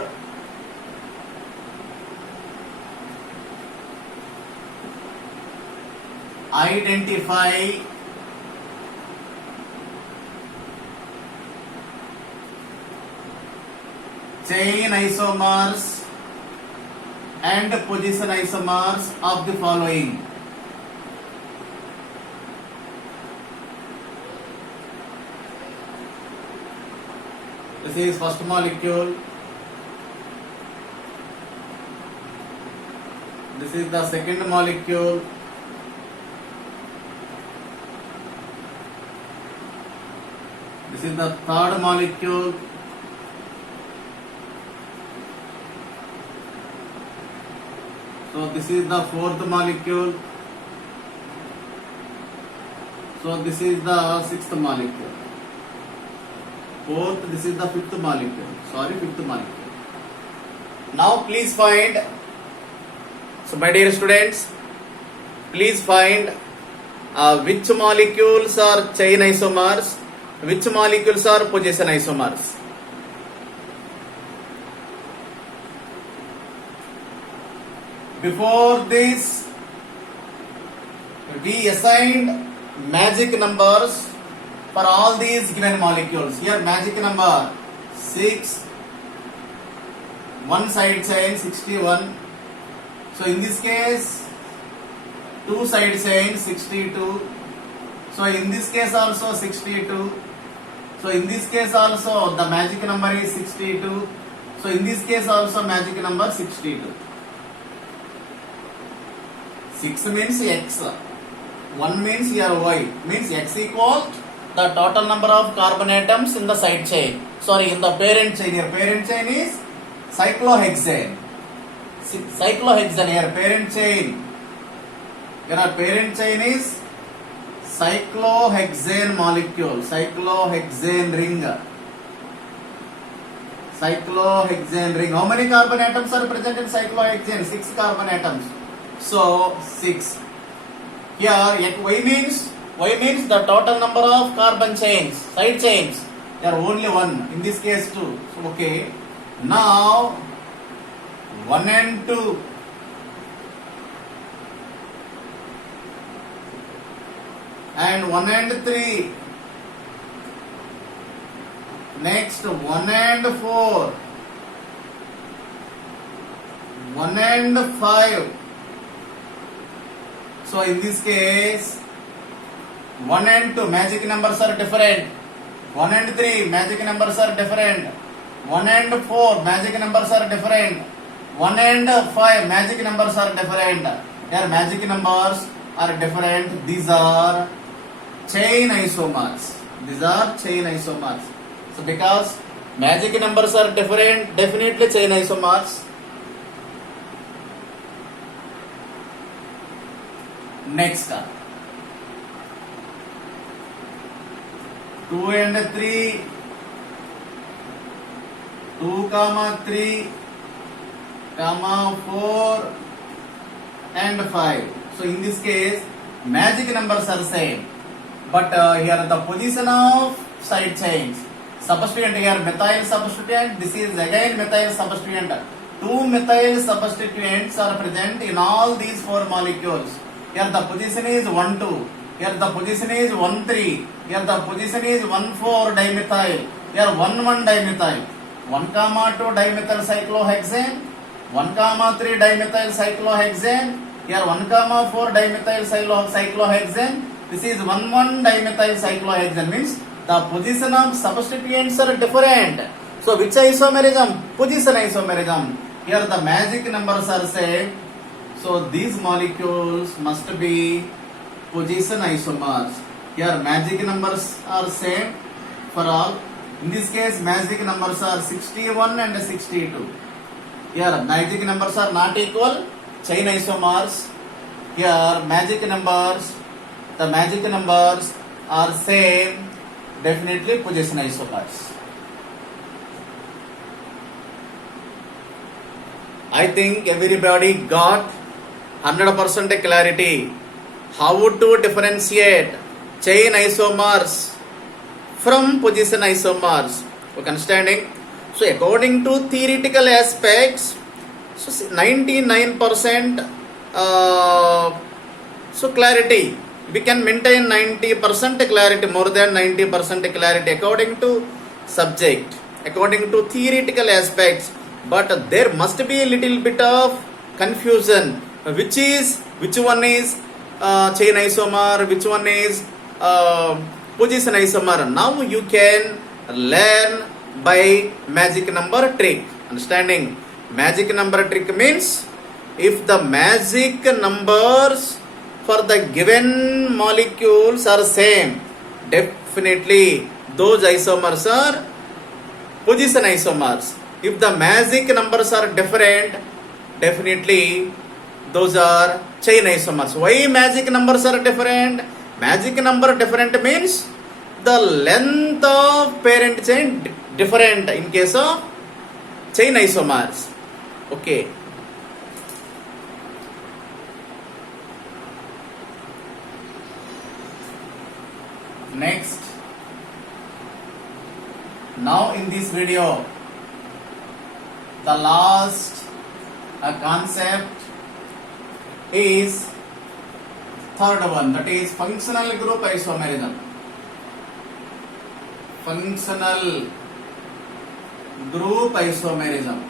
Identify chain isomers and position isomers of the following. This is first molecule. This is the second molecule. This is the third molecule. So this is the fourth molecule. So this is the sixth molecule. Fourth, this is the fifth molecule. Fifth molecule. Now please find, so my dear students, please find which molecules are chain isomers, which molecules are position isomers. Before this, we assigned magic numbers for all these given molecules. Here magic number 6, one side chain 61. So in this case 2 side chain 62. So in this case also 62. So in this case also the magic number is 62. So in this case also magic number 62. 6 means X, 1 means here Y, means X equal the total number of carbon atoms in the side chain. In the parent chain. Here parent chain is cyclohexane. Cyclohexane here parent chain. Here parent chain is cyclohexane molecule. Cyclohexane ring. Cyclohexane ring. How many carbon atoms are present in cyclohexane? 6 carbon atoms. So 6. Here Y means Y means the total number of carbon chains, side chains. There are only one. In this case, two. So, okay. Now, 1 and 2. And 1 and 3. Next, 1 and 4. 1 and 5. So in this case, 1 and 2 magic numbers are different. 1 and 3 magic numbers are different. 1 and 4 magic numbers are different. 1 and 5 magic numbers are different. Their magic numbers are different. These are chain isomers. These are chain isomers. So because magic numbers are different, definitely chain isomers. Next, 2 and 3, 2 comma 3 comma 4 and 5. So in this case, magic numbers are same, but here the position of side chains. Substituent here methyl substituent. This is again methyl substituent. 2 methyl substituents are present in all these 4 molecules. Here the position is 1 2. Here the position is 1 3. Here the position is 1 4 dimethyl. Here 1 1 dimethyl. 1 comma 2 dimethyl cyclohexane. 1 comma 3 dimethyl cyclohexane. Here 1 comma 4 dimethyl cyclohexane. This is 1 1 dimethyl cyclohexane. Means the position of substituents are different. So which isomerism? Position isomerism. Here the magic numbers are same. So these molecules must be position isomers. Here magic numbers are same for all. In this case magic numbers are 61 and 62. Here magic numbers are not equal, chain isomers. Here magic numbers, the magic numbers are same, definitely position isomers. I think everybody got 100% clarity how to differentiate chain isomers from position isomers. Okay, understanding? So according to theoretical aspects, so 99% so clarity, we can maintain 90% clarity, more than 90% clarity according to subject, according to theoretical aspects. But there must be a little bit of confusion. Which one is chain isomer, which one is position isomer. Now you can learn by magic number trick. Understanding? Magic number trick means if the magic numbers for the given molecules are same, definitely those isomers are position isomers. If the magic numbers are different, definitely those are chain isomers. Why magic numbers are different? Magic number different means the length of parent chain different in case of chain isomers. Okay. Next. Now in this video, the last concept is third one, that is functional group isomerism. Functional group isomerism.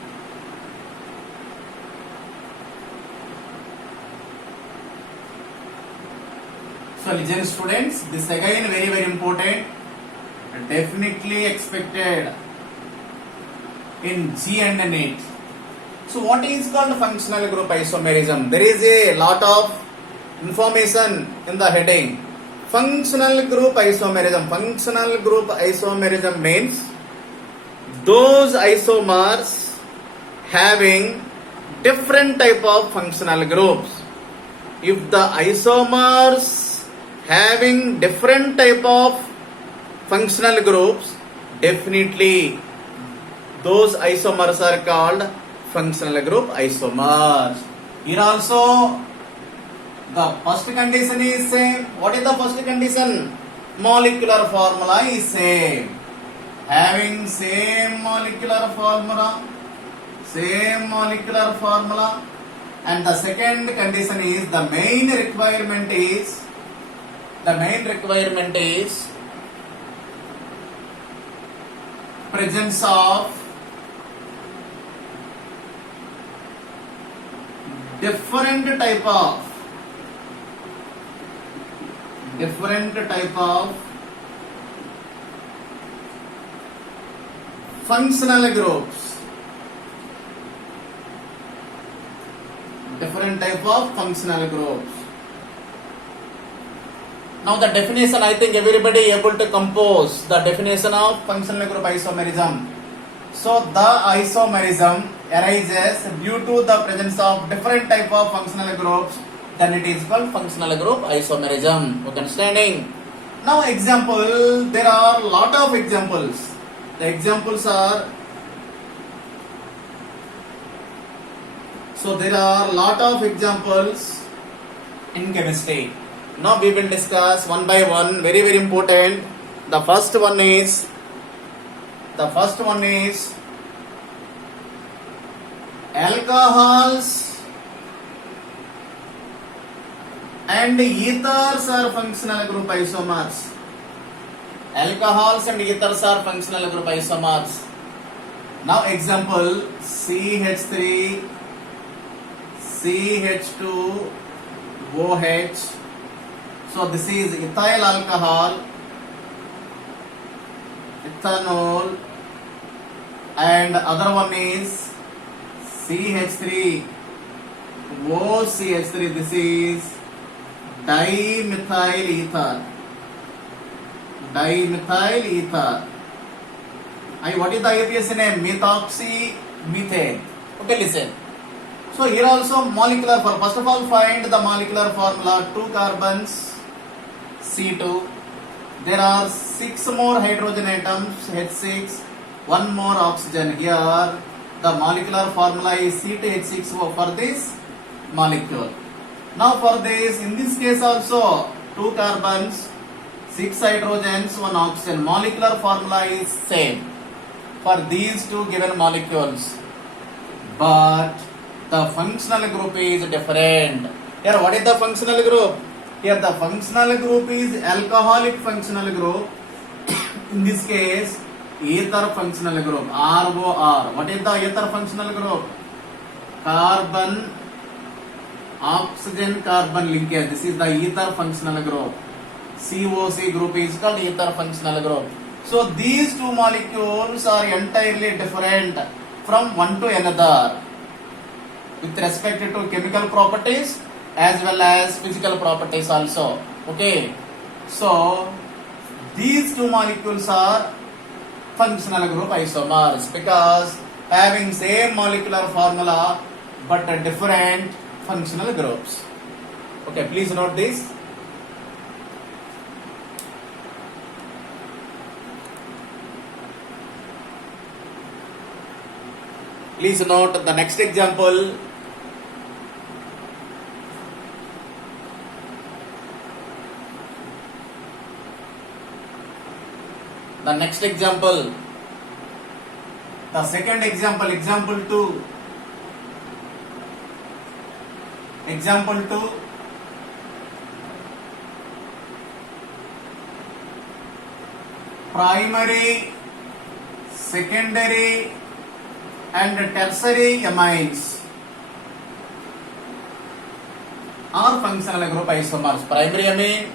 So listen students, this again very important, definitely expected in G and NEET. So what is called functional group isomerism? There is a lot of information in the heading. Functional group isomerism. Functional group isomerism means those isomers having different type of functional groups. If the isomers having different type of functional groups, definitely those isomers are called functional group isomers. Here also The first condition is same. What is the first condition? Molecular formula is same. Having same molecular formula, and the second condition is the main requirement is presence of different type of functional groups. Different type of functional groups. Now the definition, I think everybody able to compose the definition of functional group isomerism. So the isomerism arises due to the presence of different type of functional groups, then it is called functional group isomerism. Okay, understanding? Now example, there are lot of examples. The examples are, so there are lot of examples in chemistry. Now we will discuss one by one, very very important. The first one is alcohols and ethers are functional group isomers. Alcohols and ethers are functional group isomers. Now example, CH3, CH2, OH. So this is ethyl alcohol, ethanol, and other one is CH3, OCH3. This is dimethyl ether. What is the IUPAC name? Methoxymethane. Okay, listen. So here also molecular formula. First of all, find the molecular formula. 2 carbons, C2. There are 6 more hydrogen atoms, H6. 1 more oxygen. Here the molecular formula is C2H6O for this molecule. Now for this, in this case also 2 carbons, 6 hydrogens, 1 oxygen. Molecular formula is same for these two given molecules, but the functional group is different. Here what is the functional group? Here the functional group is alcoholic functional group. In this case, ether functional group, ROR. What is the ether functional group? Carbon oxygen carbon linkage. This is the ether functional group. COC group is called ether functional group. So these two molecules are entirely different from one to another with respect to chemical properties as well as physical properties also. Okay, so these two molecules are functional group isomers because having same molecular formula but different functional groups. Okay, please note this. Please note the next example. The next example. The second example, example 2. Example 2. Primary, secondary and tertiary amines are functional group isomers. Primary amine,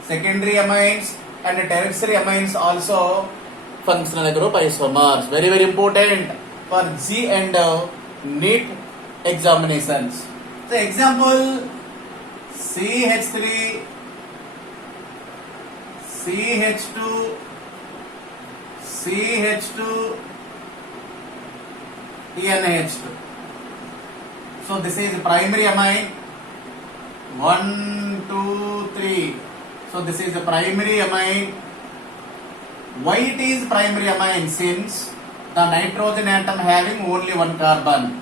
secondary amines and tertiary amines also functional group isomers. Very very important for G and NEET examinations. So example, CH3, CH2, CH2, NH2. So this is primary amine. 1, 2, 3. So this is the primary amine. Why it is primary amine? Since the nitrogen atom having only 1 carbon.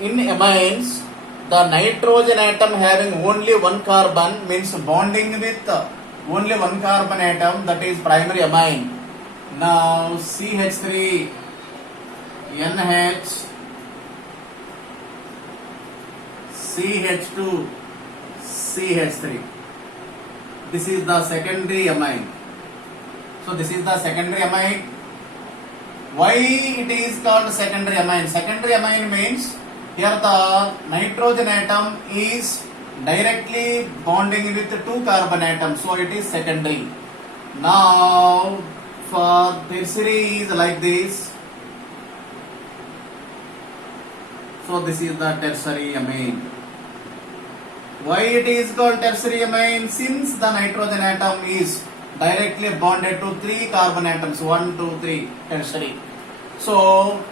In amines, the nitrogen atom having only one carbon means bonding with only one carbon atom, that is primary amine. Now CH3 NH CH2 CH3. This is the secondary amine. So this is the secondary amine. Why it is called secondary amine? Secondary amine means here the nitrogen atom is directly bonding with two carbon atoms, so it is secondary. Now for tertiary is like this. So this is the tertiary amine. Why it is called tertiary amine? Since the nitrogen atom is directly bonded to three carbon atoms, 1, 2, 3, tertiary. So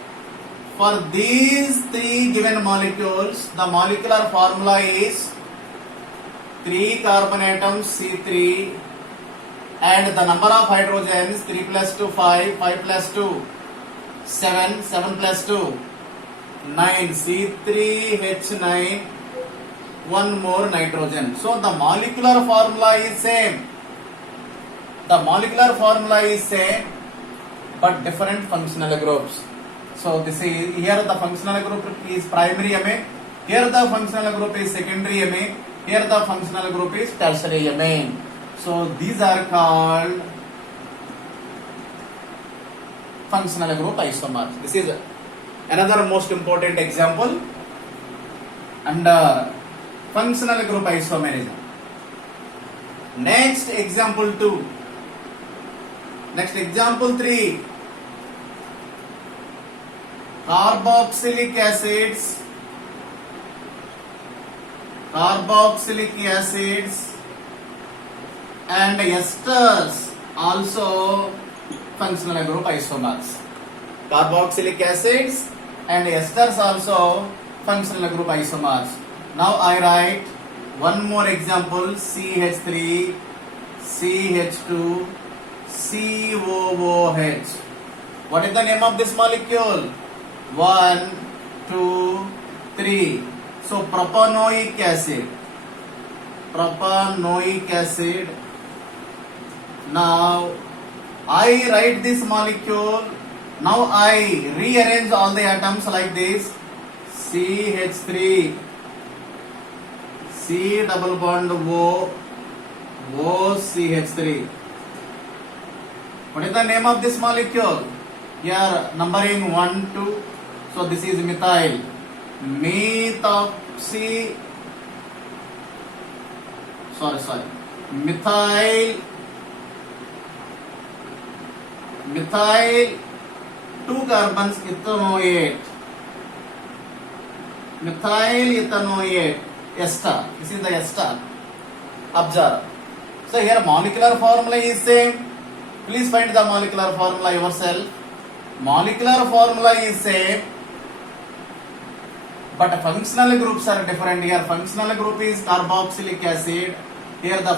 for these three given molecules, the molecular formula is 3 carbon atoms C3 and the number of hydrogens 3 plus 2 5, 5 plus 2 7, 7 plus 2 9, C3H9, one more nitrogen. So the molecular formula is same. The molecular formula is same but different functional groups. So this is here the functional group is primary amine, here the functional group is secondary amine, here the functional group is tertiary amine. So these are called functional group isomers. This is another most important example under functional group isomerism. Next example 2. Next example 3. Carboxylic acids and esters also functional group isomers. Carboxylic acids and esters also functional group isomers. Now I write one more example, CH3, CH2, COOH. What is the name of this molecule? 1, 2, 3. So propanoic acid. Now I write this molecule. Now I rearrange all the atoms like this. CH3, C double bond O, OCH3. What is the name of this molecule? Here numbering 1, 2. So this is methyl. Methyl 2 carbons ethanoate. Methyl ethanoate ester. This is the ester. Observe. So here molecular formula is same. Please find the molecular formula yourself. Molecular formula is same, but functional groups are different. Here functional group is carboxylic acid. Here the